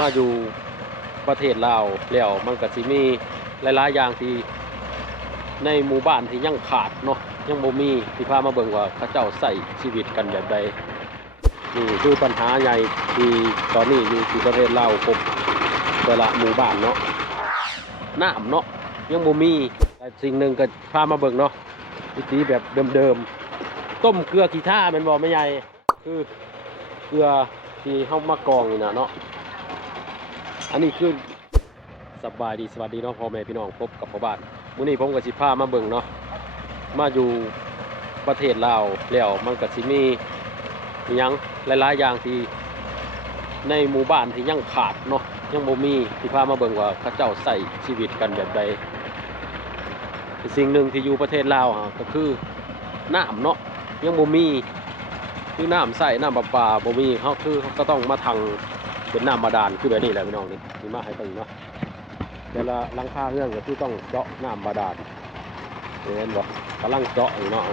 มาอยู่ประเทศลาวแล้วมันก็สิมีหลายๆอย่างที่ในหมู่บ้านที่ยังขาดเนาะยังบ่มีที่พามาเบิ่งว่าเขาเจ้าใช้ชีวิตกันแบบใดนี่คือปัญหาใหญ่ที่ตอนนี้อยู่ที่ประเทศลาวพบแต่ละหมู่บ้านเนาะน้ำเนาะยังบ่มีแต่สิ่งหนึ่งก็พามาเบิ่งเนาะวิธีแบบเดิมๆต้มเกลือขี้ท่าแม่นบ่แม่ใหญ่คือเกลือที่เฮามากรองนี่นะเนาะอันนี้คือสบายดีสวัสดีเนาะพ่อแม่พี่น้องพบกับพ่อบ้านมื้อนี้ผมก็สิพามาเบิ่งเนาะมาอยู่ประเทศลาวแล้วมันก็สิมีหยังหลายๆอย่างที่ในหมู่บ้านที่ยังขาดเนาะยังบ่มีที่พามาเบิ่งว่าเขาเจ้าใช้ชีวิตกันแบบใดสิ่งหนึ่งที่อยู่ประเทศลาวก็คือน้ำเนาะยังบ่มีคือน้ำใส่น้ำประปาบ่มีเขาคือเขาก็ต้องมาทางเป็นน้ำบาดาลคือแบบนี้แหละพี่น้องนี่มีมาให้เบิ่งเนาะแต่ละหลังคาเรื่องก็คือต้องเจาะน้ำบาดาลเห็นบ่กำลังเจาะอยู่เนาะ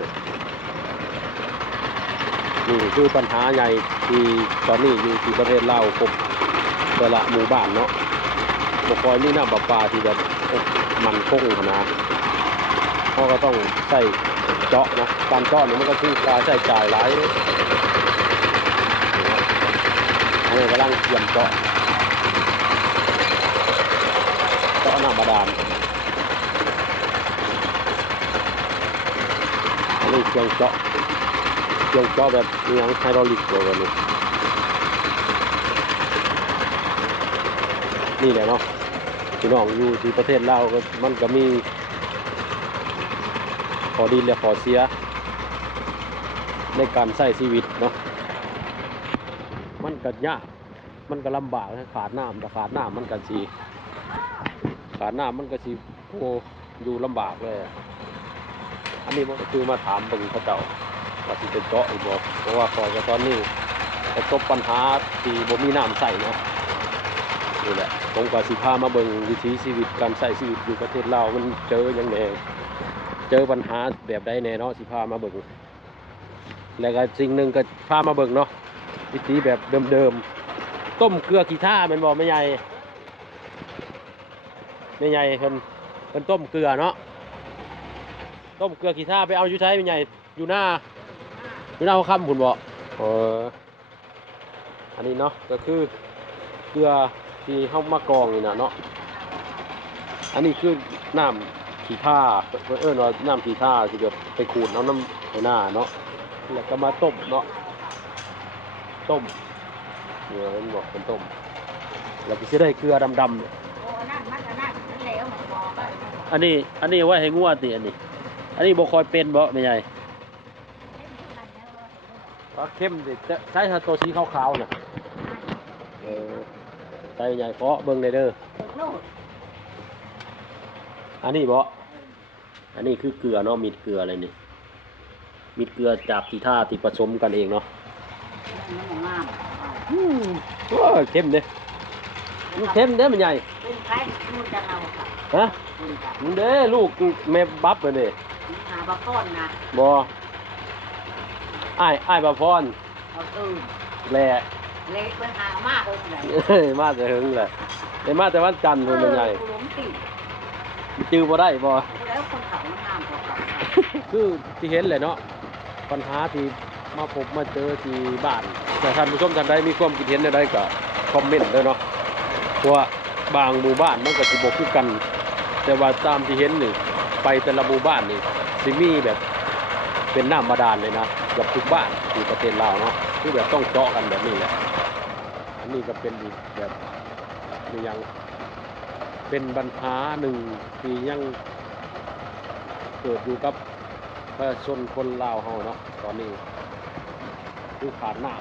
นี่คือปัญหาใหญ่ที่ตอนนี้อยู่ที่ประเทศลาวพบแต่ละหมู่บ้านเนาะบ่ค่อยมีน้ำประปาที่แบบมันคงขนาดเขาก็ต้องใส่เจาะเนาะการเจาะนี่มันก็คือการใช้จ่ายหลายอันนี้กำลังเตรียมเจาะน้ำบาดาลอันนี้เครื่องเจาะแบบนี้ไฮดรอลิกเลยนี่แหละเนาะพี่น้องอยู่ที่ประเทศลาวมันก็มีข้อดีและข้อเสียในการใช้ชีวิตเนาะมันก็ยากมันก็ลำบากขาดน้ำแต่ขาดน้ำมันก็สิโอ้อยู่ลำบากเลยอันนี้มันคือมาถามเบิ่งเขาเจ้าว่าสิจะเจาะอีกบ่เพราะว่าพอจะตอนนี้ประสบปัญหาที่บ่มีน้ำใส่เนาะนี่แหละผมก็สิพามาเบิ่งวิถีชีวิตการใช้ชีวิตอยู่ประเทศลาวมันเจออย่างแน่เจอปัญหาแบบใดแน่เนาะสิพามาเบิ่งแล้วก็สิ่งหนึ่งก็พามาเบิ่งเนาะวิธีแบบเดิมๆต้มเกลือขี้ท่าแม่นบ่แม่ใหญ่เพิ่นต้มเกลือเนาะต้มเกลือขี้ท่าไปเอาอยู่ใช้แม่ใหญ่อยู่หน้าหัวค่ำพุ่นบ่อันนี้เนาะก็คือเกลือที่เฮามากรองนี่นะเนาะอันนี้คือน้ำขี้ท่าว่าน้ำขี้ท่าที่แบบไปขูดเอาน้ำหัวหน้าเนาะแล้วก็มาต้มเนาะต้มเนี่ยมันบอกเป็นต้มแล้วก็จะได้เกลือดำๆเนี่ยอันนี้ไว้ให้งัวติอันนี้บ่คอยเป็นบ่ไม่ใหญ่ปลาเข้มดิใช้ตัวสีขาวๆน่ะใส่ใหญ่เพาะเบิ่งได้เด้ออันนี้บ่อันนี้คือเกลือเนาะมีเกลืออะไรนี่มีเกลือจากขี้ท่าที่ผสมกันเองเนาะเข้มเด้มันเข้มเด้มันใหญ่ฮะมันเด้ลูกแม่บับเลยเด้หาบับพอนนะบ่อ้ายบับพอนแหล่มันหามากเลยมาจะหึงแหละได้มาแต่วันจันทร์มันใหญ่จื้อบ่ได้บ่แล้วคนเขามันห้ามคือที่เห็นเลยเนาะปัญหาที่มาพบมาเจอที่บ้านแต่ท่านผู้ชมท่านใดมีความคิดเห็นใดก็คอมเมนต์ด้วยเนาะเพราะว่าบางหมู่บ้านมันก็สิบ่คือกันแต่ว่าตามที่เห็นนี่ไปแต่ละหมู่บ้านนี่สิมีแบบเป็นน้ำบาดาลเลยนะเกือบทุกบ้านที่ประเทศลาวเนาะคือแบบต้องเจาะกันแบบนี้แหละอันนี้ก็เป็นอีกแบบนี่ยังเป็นปัญหาหนึ่งที่ยังเกิดอยู่กับประชาชนคนลาวเฮาเนาะตอนนี้คือขาดน้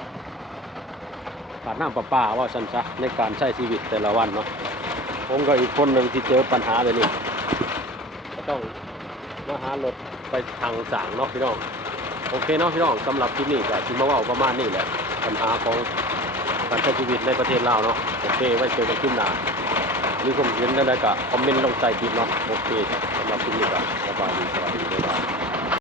ำประปาว่าซั่นซะในการใช้ชีวิตแต่ละวันเนาะผมก็อีกคนหนึ่งที่เจอปัญหาแบบนี้ก็ต้องมาหารถไปทางสางเนาะพี่น้องโอเคเนาะพี่น้องสำหรับคลิปนี้ก็สิมาเว้าประมาณนี้แหละปัญหาของการใช้ชีวิตในประเทศลาวเนาะโอเคไว้เจอกันคลิปหน้ามีความเห็นอะไรก็คอมเมนต์ลงใต้คลิปเนาะโอเคสำหรับคลิปนี้ก็สบายดีบ๊ายบาย